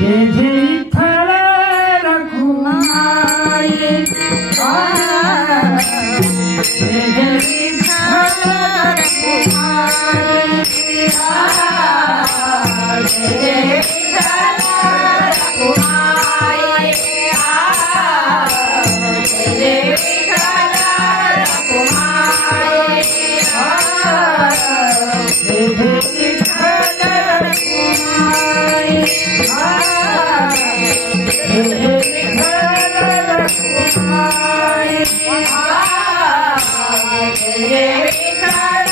যে যে থালা রঘুমাই যে যে থালা রঘুমাই যে যে থালা Vitthal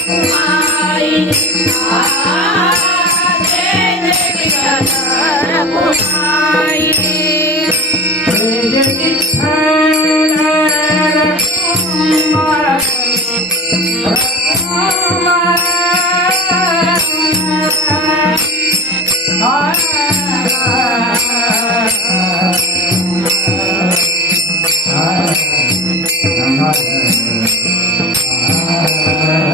Ah, ah, ah, ah,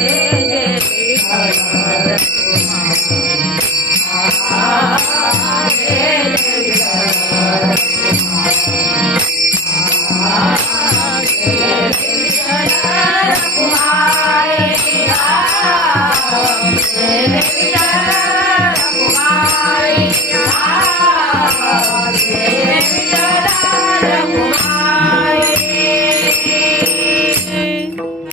Hey, hey, hey,